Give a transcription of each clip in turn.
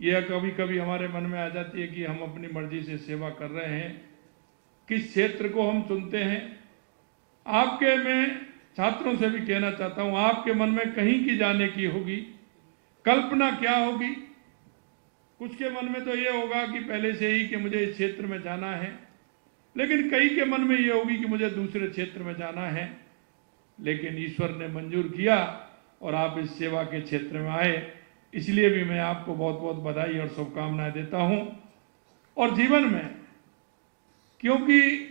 यह कभी कभी हमारे मन में आ जाती है कि हम अपनी मर्जी से सेवा कर रहे हैं, किस क्षेत्र को हम चुनते हैं। आपके मैं छात्रों से भी कहना चाहता हूं, आपके मन में कहीं की जाने की होगी कल्पना क्या होगी। कुछ के मन में तो ये होगा कि पहले से ही कि मुझे इस क्षेत्र में जाना है, लेकिन कई के मन में ये होगी कि मुझे दूसरे क्षेत्र में जाना है। लेकिन ईश्वर ने मंजूर किया और आप इस सेवा के क्षेत्र में आए, इसलिए भी मैं आपको बहुत बहुत बधाई और शुभकामनाएं देता हूं। और जीवन में क्योंकि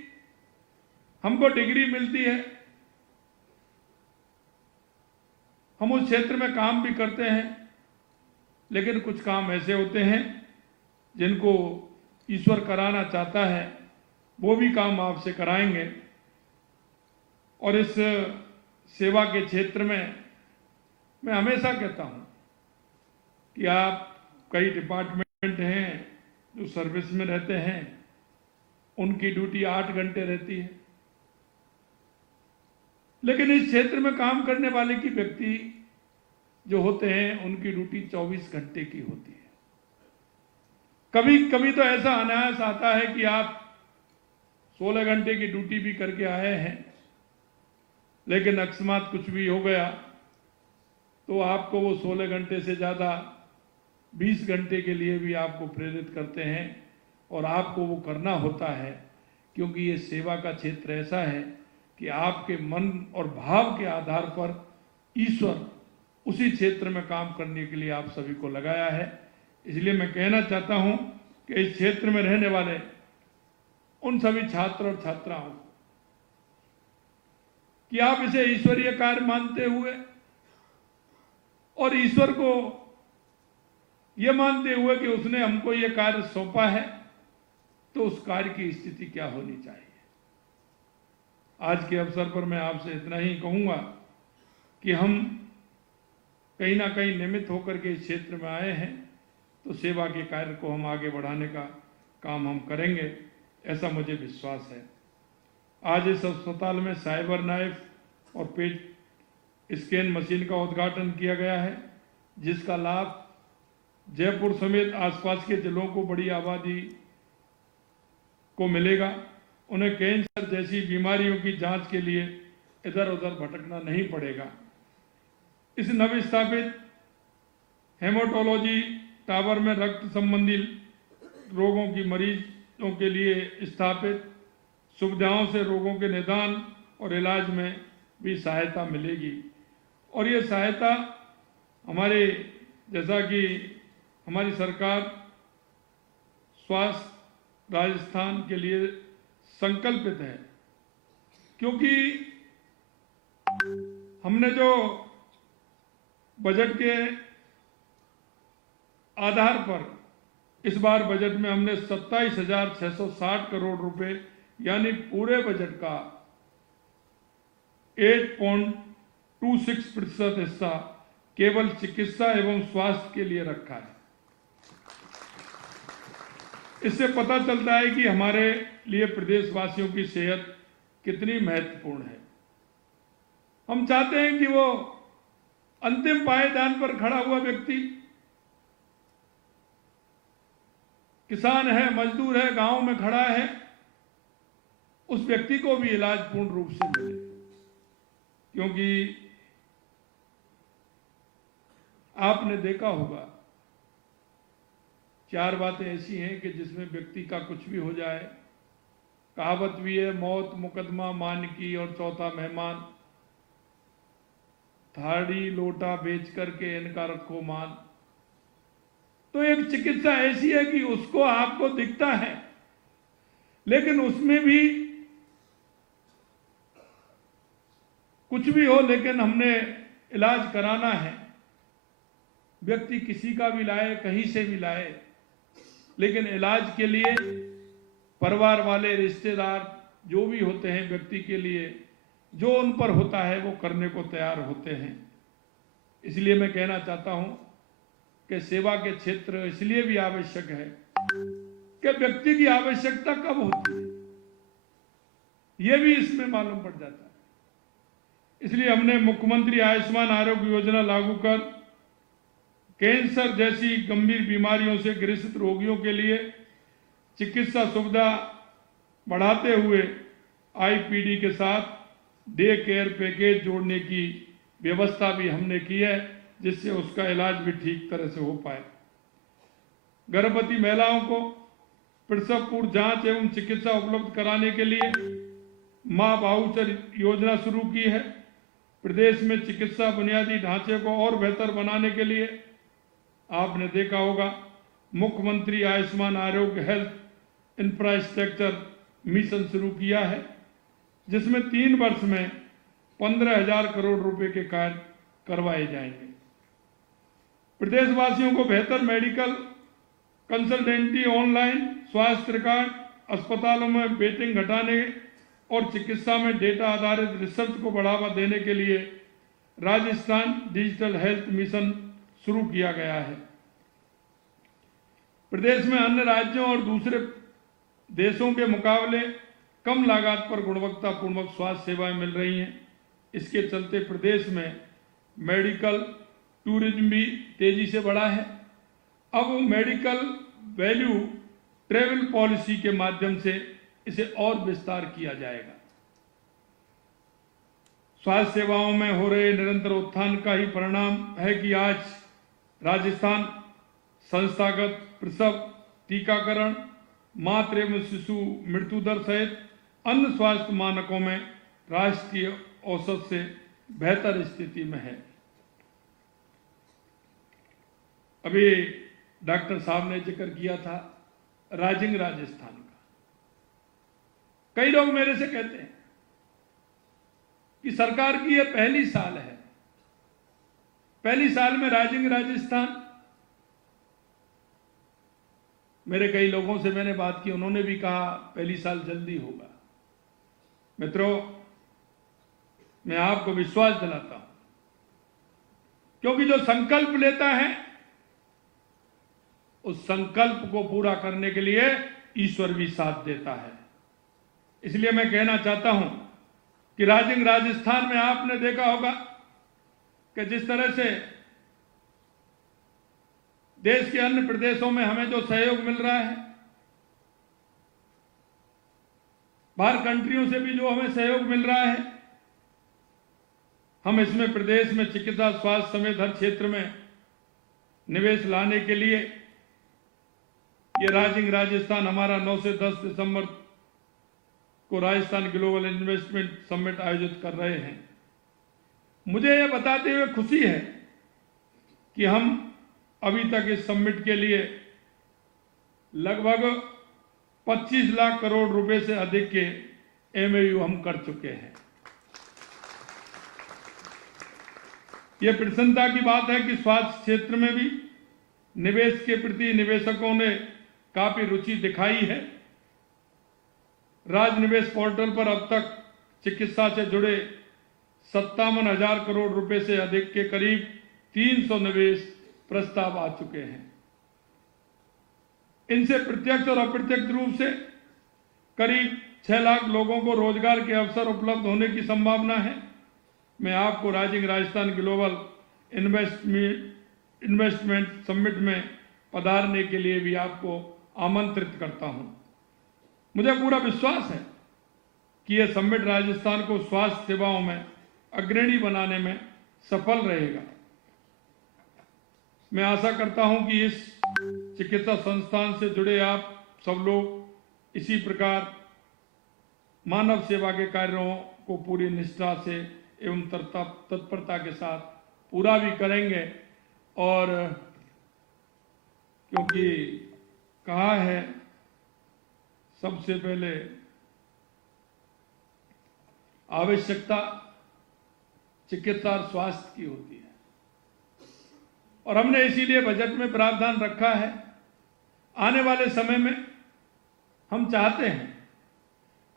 हमको डिग्री मिलती है, हम उस क्षेत्र में काम भी करते हैं, लेकिन कुछ काम ऐसे होते हैं जिनको ईश्वर कराना चाहता है, वो भी काम आपसे कराएंगे। और इस सेवा के क्षेत्र में मैं हमेशा कहता हूं कि आप कई डिपार्टमेंट हैं जो सर्विस में रहते हैं, उनकी ड्यूटी 8 घंटे रहती है, लेकिन इस क्षेत्र में काम करने वाले की व्यक्ति जो होते हैं उनकी ड्यूटी 24 घंटे की होती है। कभी कभी तो ऐसा अनायास आता है कि आप 16 घंटे की ड्यूटी भी करके आए हैं, लेकिन अकस्मात कुछ भी हो गया तो आपको वो 16 घंटे से ज़्यादा 20 घंटे के लिए भी आपको प्रेरित करते हैं और आपको वो करना होता है, क्योंकि ये सेवा का क्षेत्र ऐसा है कि आपके मन और भाव के आधार पर ईश्वर उसी क्षेत्र में काम करने के लिए आप सभी को लगाया है। इसलिए मैं कहना चाहता हूं कि इस क्षेत्र में रहने वाले उन सभी छात्र और छात्राओं को कि आप इसे ईश्वरीय कार्य मानते हुए और ईश्वर को यह मानते हुए कि उसने हमको ये कार्य सौंपा है, तो उस कार्य की स्थिति क्या होनी चाहिए। आज के अवसर पर मैं आपसे इतना ही कहूंगा कि हम कहीं ना कहीं निमित्त होकर के इस क्षेत्र में आए हैं, तो सेवा के कार्य को हम आगे बढ़ाने का काम हम करेंगे, ऐसा मुझे विश्वास है। आज इस अस्पताल में साइबर नाइफ और पेट स्कैन मशीन का उद्घाटन किया गया है, जिसका लाभ जयपुर समेत आसपास के जिलों को बड़ी आबादी को मिलेगा। उन्हें कैंसर जैसी बीमारियों की जांच के लिए इधर उधर भटकना नहीं पड़ेगा। इस नवस्थापित हेमाटोलॉजी टावर में रक्त संबंधी रोगों की मरीजों के लिए स्थापित सुविधाओं से रोगों के निदान और इलाज में भी सहायता मिलेगी। और ये सहायता हमारे, जैसा कि हमारी सरकार स्वास्थ्य राजस्थान के लिए संकल्पित है, क्योंकि हमने जो बजट के आधार पर इस बार बजट में हमने 27,660 करोड़ रुपए यानी पूरे बजट का 8.26% हिस्सा केवल चिकित्सा एवं स्वास्थ्य के लिए रखा है। इससे पता चलता है कि हमारे लिए प्रदेशवासियों की सेहत कितनी महत्वपूर्ण है। हम चाहते हैं कि वो अंतिम पायदान पर खड़ा हुआ व्यक्ति, किसान है, मजदूर है, गांव में खड़ा है, उस व्यक्ति को भी इलाज पूर्ण रूप से मिले। क्योंकि आपने देखा होगा 4 बातें ऐसी हैं कि जिसमें व्यक्ति का कुछ भी हो जाए। कहावत भी है, मौत मुकदमा मान की और चौथा मेहमान, थाड़ी लोटा बेच करके इनका रखो मान। तो एक चिकित्सा ऐसी है कि उसको आपको दिखता है, लेकिन उसमें भी कुछ भी हो, लेकिन हमने इलाज कराना है। व्यक्ति किसी का भी लाए, कहीं से भी लाए, लेकिन इलाज के लिए परिवार वाले, रिश्तेदार जो भी होते हैं, व्यक्ति के लिए जो उन पर होता है वो करने को तैयार होते हैं। इसलिए मैं कहना चाहता हूं कि सेवा के क्षेत्र इसलिए भी आवश्यक है कि व्यक्ति की आवश्यकता कब होती है यह भी इसमें मालूम पड़ जाता है। इसलिए हमने मुख्यमंत्री आयुष्मान आरोग्य योजना लागू कर कैंसर जैसी गंभीर बीमारियों से ग्रसित रोगियों के लिए चिकित्सा सुविधा बढ़ाते हुए आईपीडी के साथ डे केयर पैकेज जोड़ने की व्यवस्था भी हमने की है, जिससे उसका इलाज भी ठीक तरह से हो पाए। गर्भवती महिलाओं को प्रसव पूर्व जांच एवं चिकित्सा उपलब्ध कराने के लिए मां वाउचर योजना शुरू की है। प्रदेश में चिकित्सा बुनियादी ढांचे को और बेहतर बनाने के लिए आपने देखा होगा मुख्यमंत्री आयुष्मान आरोग्य हेल्थ इंफ्रास्ट्रक्चर मिशन शुरू किया है, जिसमें 3 वर्ष में 15,000 करोड़ रुपए के कार्य करवाए जाएंगे। प्रदेशवासियों को बेहतर मेडिकल कंसल्टेंसी, ऑनलाइन स्वास्थ्य रिकॉर्ड, अस्पतालों में वेटिंग घटाने और चिकित्सा में डेटा आधारित रिसर्च को बढ़ावा देने के लिए राजस्थान डिजिटल हेल्थ मिशन शुरू किया गया है। प्रदेश में अन्य राज्यों और दूसरे देशों के मुकाबले कम लागत पर गुणवत्तापूर्ण स्वास्थ्य सेवाएं मिल रही हैं। इसके चलते प्रदेश में मेडिकल टूरिज्म भी तेजी से बढ़ा है। अब मेडिकल वैल्यू ट्रेवल पॉलिसी के माध्यम से इसे और विस्तार किया जाएगा। स्वास्थ्य सेवाओं में हो रहे निरंतर उत्थान का ही परिणाम है कि आज राजस्थान संस्थागत प्रसव, टीकाकरण, मातृ एवं शिशु मृत्यु दर सहित अन्य स्वास्थ्य मानकों में राष्ट्रीय औसत से बेहतर स्थिति में है। अभी डॉक्टर साहब ने जिक्र किया था राजिंग राजस्थान का। कई लोग मेरे से कहते हैं कि सरकार की यह पहली साल है, पहली साल में राजिंग राजस्थान। मेरे कई लोगों से मैंने बात की, उन्होंने भी कहा पहली साल जल्दी होगा। मित्रों, मैं आपको विश्वास दिलाता हूं, क्योंकि जो संकल्प लेता है उस संकल्प को पूरा करने के लिए ईश्वर भी साथ देता है। इसलिए मैं कहना चाहता हूं कि राजिंग राजस्थान में आपने देखा होगा कि जिस तरह से देश के अन्य प्रदेशों में हमें जो सहयोग मिल रहा है, बाहर कंट्रियों से भी जो हमें सहयोग मिल रहा है, हम इसमें प्रदेश में चिकित्सा स्वास्थ्य समेत हर क्षेत्र में निवेश लाने के लिए ये राजिंग राजस्थान हमारा 9 से 10 दिसंबर को राजस्थान ग्लोबल इन्वेस्टमेंट समिट आयोजित कर रहे हैं। मुझे यह बताते हुए खुशी है कि हम अभी तक इस समिट के लिए लगभग 25 लाख करोड़ रुपए से अधिक के एमओयू हम कर चुके हैं। यह प्रसन्नता की बात है कि स्वास्थ्य क्षेत्र में भी निवेश के प्रति निवेशकों ने काफी रुचि दिखाई है। राज निवेश पोर्टल पर अब तक चिकित्सा से जुड़े 57,000 करोड़ रुपए से अधिक के करीब 300 निवेश प्रस्ताव आ चुके हैं। इनसे प्रत्यक्ष और अप्रत्यक्ष रूप से करीब 6 लाख लोगों को रोजगार के अवसर उपलब्ध होने की संभावना है। मैं आपको राजिंग राजस्थान ग्लोबल इन्वेस्टमेंट समिट में पधारने के लिए भी आपको आमंत्रित करता हूं। मुझे पूरा विश्वास है कि यह समिट राजस्थान को स्वास्थ्य सेवाओं में अग्रणी बनाने में सफल रहेगा। मैं आशा करता हूं कि इस चिकित्सा संस्थान से जुड़े आप सब लोग इसी प्रकार मानव सेवा के कार्यों को पूरी निष्ठा से एवं तत्परता के साथ पूरा भी करेंगे। और क्योंकि कहा है सबसे पहले आवश्यकता चिकित्सा और स्वास्थ्य की होती है, और हमने इसीलिए बजट में प्रावधान रखा है। आने वाले समय में हम चाहते हैं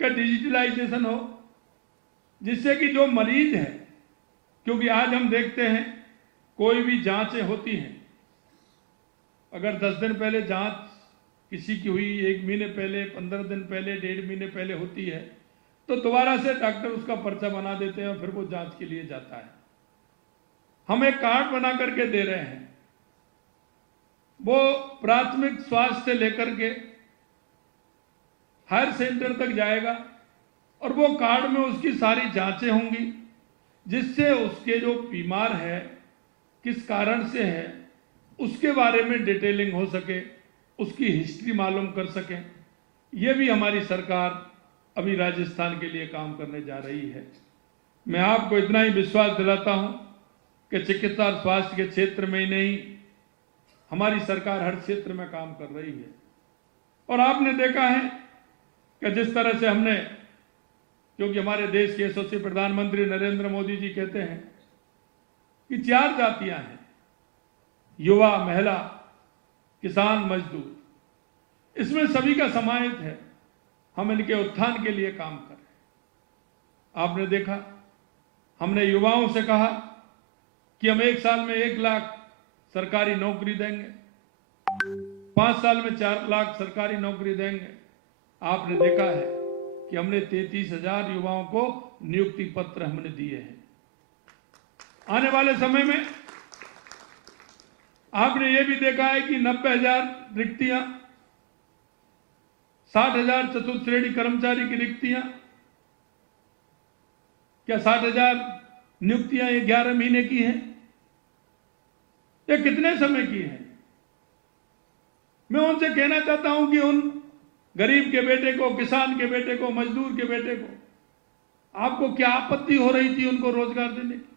कि डिजिटलाइजेशन हो, जिससे कि जो मरीज है, क्योंकि आज हम देखते हैं कोई भी जांचें होती हैं, अगर 10 दिन पहले जांच किसी की हुई, 1 महीने पहले, 15 दिन पहले, 1.5 महीने पहले होती है, तो दोबारा से डॉक्टर उसका पर्चा बना देते हैं और फिर वो जांच के लिए जाता है। हम एक कार्ड बना करके दे रहे हैं वो प्राथमिक स्वास्थ्य से लेकर के हायर सेंटर तक जाएगा और वो कार्ड में उसकी सारी जांचें होंगी, जिससे उसके जो बीमार है किस कारण से है उसके बारे में डिटेलिंग हो सके, उसकी हिस्ट्री मालूम कर सकें। ये भी हमारी सरकार अभी राजस्थान के लिए काम करने जा रही है। मैं आपको इतना ही विश्वास दिलाता हूं कि चिकित्सा और स्वास्थ्य के क्षेत्र में ही नहीं, हमारी सरकार हर क्षेत्र में काम कर रही है। और आपने देखा है कि जिस तरह से हमने, क्योंकि हमारे देश के यशस्वी प्रधानमंत्री नरेंद्र मोदी जी कहते हैं कि 4 जातियां हैं, युवा, महिला, किसान, मजदूर, इसमें सभी का समाहित है। हम इनके उत्थान के लिए काम कर रहे हैं। आपने देखा, हमने युवाओं से कहा कि हम 1 साल में 1 लाख सरकारी नौकरी देंगे, 5 साल में 4 लाख सरकारी नौकरी देंगे। आपने देखा है कि हमने 33,000 युवाओं को नियुक्ति पत्र हमने दिए हैं। आने वाले समय में आपने ये भी देखा है कि 90,000 रिक्तियां, 60,000 चतुर्थ श्रेणी कर्मचारी की रिक्तियां, क्या 60,000 नियुक्तियां ये 11 महीने की हैं? ये कितने समय की हैं? मैं उनसे कहना चाहता हूं कि उन गरीब के बेटे को, किसान के बेटे को, मजदूर के बेटे को, आपको क्या आपत्ति हो रही थी उनको रोजगार देने की?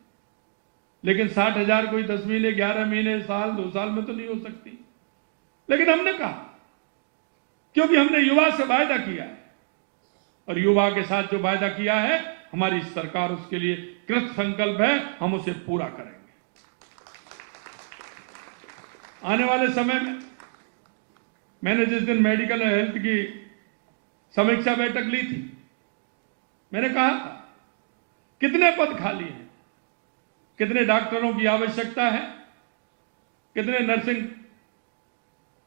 लेकिन 60,000 कोई 10 महीने, 11 महीने, साल, 2 साल में तो नहीं हो सकती। लेकिन हमने कहा, क्योंकि हमने युवा से वायदा किया है और युवा के साथ जो वायदा किया है, हमारी सरकार उसके लिए कृत संकल्प है, हम उसे पूरा करेंगे। आने वाले समय में मैंने जिस दिन मेडिकल हेल्थ की समीक्षा बैठक ली थी, मैंने कहा था कितने पद खाली हैं, कितने डॉक्टरों की आवश्यकता है, कितने नर्सिंग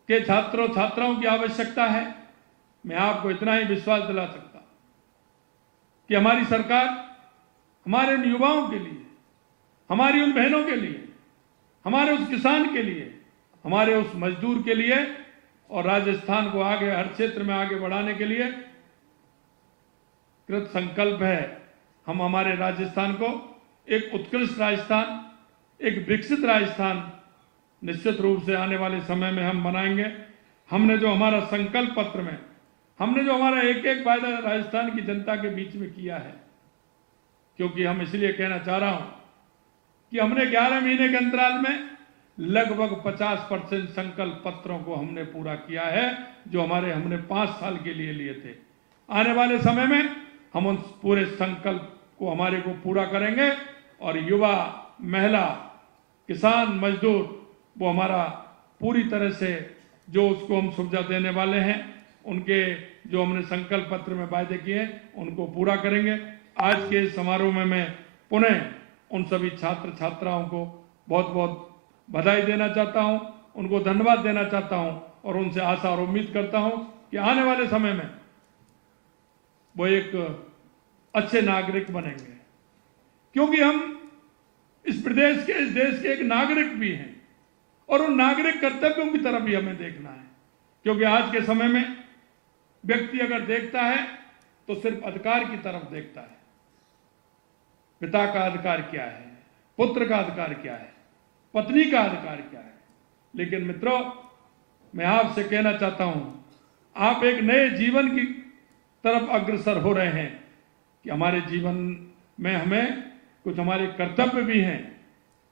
के छात्रों छात्राओं की आवश्यकता है। मैं आपको इतना ही विश्वास दिला सकता कि हमारी सरकार हमारे उन युवाओं के लिए, हमारी उन बहनों के लिए, हमारे उस किसान के लिए, हमारे उस मजदूर के लिए और राजस्थान को आगे हर क्षेत्र में आगे बढ़ाने के लिए कृत संकल्प है। हम हमारे राजस्थान को एक उत्कृष्ट राजस्थान, एक विकसित राजस्थान निश्चित रूप से आने वाले समय में हम बनाएंगे। हमने जो हमारा संकल्प पत्र में, हमने जो हमारा एक एक वायदा राजस्थान की जनता के बीच में किया है, क्योंकि हम इसलिए कहना चाह रहा हूं कि हमने 11 महीने के अंतराल में लगभग 50% संकल्प पत्रों को हमने पूरा किया है, जो हमने 5 साल के लिए थे। आने वाले समय में हम उन पूरे संकल्प को हमारे को पूरा करेंगे और युवा, महिला, किसान, मजदूर, वो हमारा पूरी तरह से जो उसको हम सुविधा देने वाले हैं, उनके जो हमने संकल्प पत्र में वायदे किए उनको पूरा करेंगे। आज के इस समारोह में मैं पुनः उन सभी छात्र छात्राओं को बहुत बहुत बधाई देना चाहता हूं, उनको धन्यवाद देना चाहता हूं और उनसे आशा और उम्मीद करता हूं कि आने वाले समय में वो एक अच्छे नागरिक बनेंगे, क्योंकि हम इस प्रदेश के, इस देश के एक नागरिक भी हैं और उन नागरिक कर्तव्यों की तरफ भी हमें देखना है। क्योंकि आज के समय में व्यक्ति अगर देखता है तो सिर्फ अधिकार की तरफ देखता है, पिता का अधिकार क्या है, पुत्र का अधिकार क्या है, पत्नी का अधिकार क्या है। लेकिन मित्रों, मैं आपसे कहना चाहता हूं, आप एक नए जीवन की तरफ अग्रसर हो रहे हैं कि हमारे जीवन में हमें कुछ हमारे कर्तव्य भी हैं,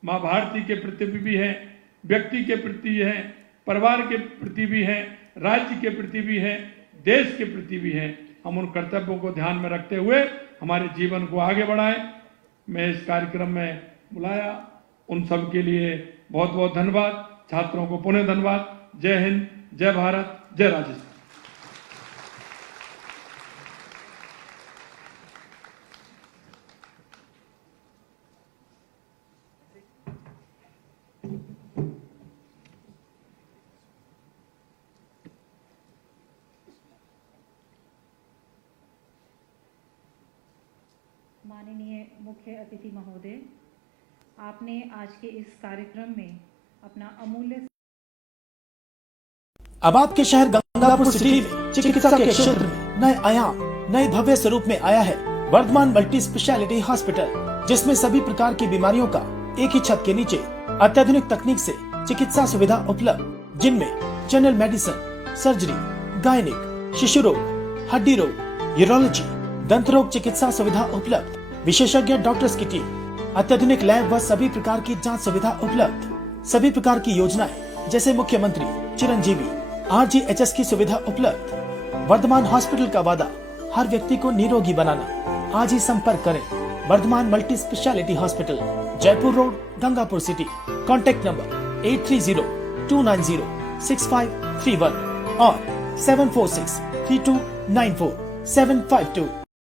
मां भारती के प्रति भी हैं, व्यक्ति के प्रति हैं, परिवार के प्रति भी हैं, राज्य के प्रति भी हैं, देश के प्रति भी हैं। हम उन कर्तव्यों को ध्यान में रखते हुए हमारे जीवन को आगे बढ़ाएं। मैं इस कार्यक्रम में बुलाया, उन सब के लिए बहुत बहुत धन्यवाद। छात्रों को पुनः धन्यवाद। जय हिंद, जय भारत, जय राजस्थान। माननीय मुख्य अतिथि महोदय, आपने आज के इस कार्यक्रम में अपना अमूल्य अब आपके शहर गंगापुर सिटी में चिकित्सा के क्षेत्र में नए आयाम, नए भव्य स्वरूप में आया है वर्धमान मल्टी स्पेशलिटी हॉस्पिटल, जिसमें सभी प्रकार की बीमारियों का एक ही छत के नीचे अत्याधुनिक तकनीक से चिकित्सा सुविधा उपलब्ध, जिनमें जनरल मेडिसिन, सर्जरी, गायनिक, शिशु रोग, हड्डी रोग, यूरोलॉजी, दंत रोग चिकित्सा सुविधा उपलब्ध, विशेषज्ञ डॉक्टर्स की टीम, अत्याधुनिक लैब व सभी प्रकार की जांच सुविधा उपलब्ध, सभी प्रकार की योजनाएं जैसे मुख्यमंत्री चिरंजीवी RGHS की सुविधा उपलब्ध। वर्धमान हॉस्पिटल का वादा हर व्यक्ति को निरोगी बनाना। आज ही संपर्क करें Vardhaman multi speciality hospital, Jaipur road, Gangapur city. Contact number 8302906531 और 7463294752।